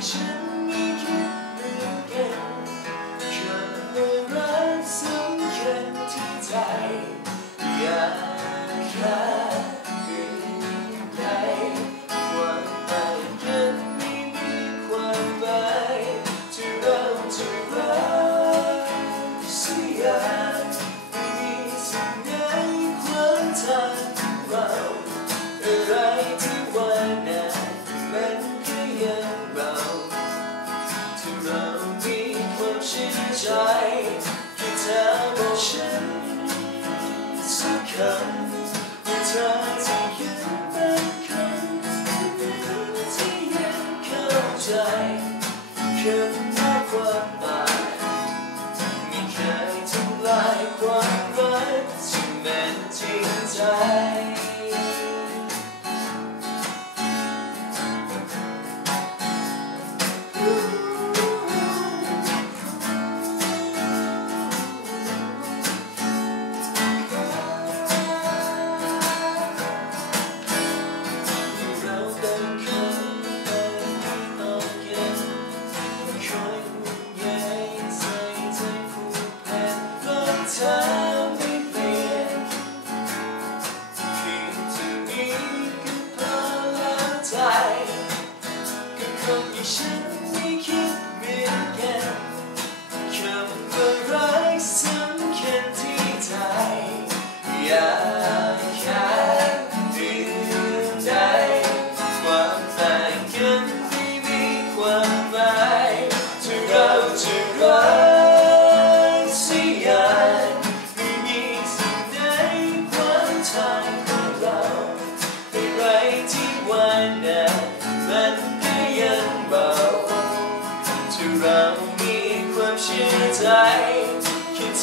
picture. Return, time.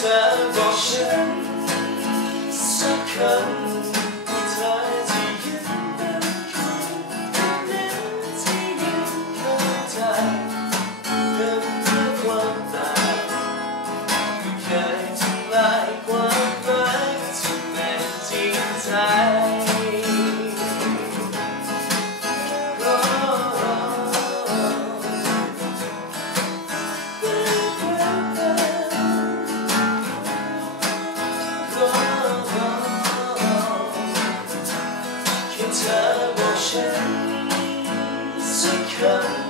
winter's ocean succumbs Turbo Chevy Secret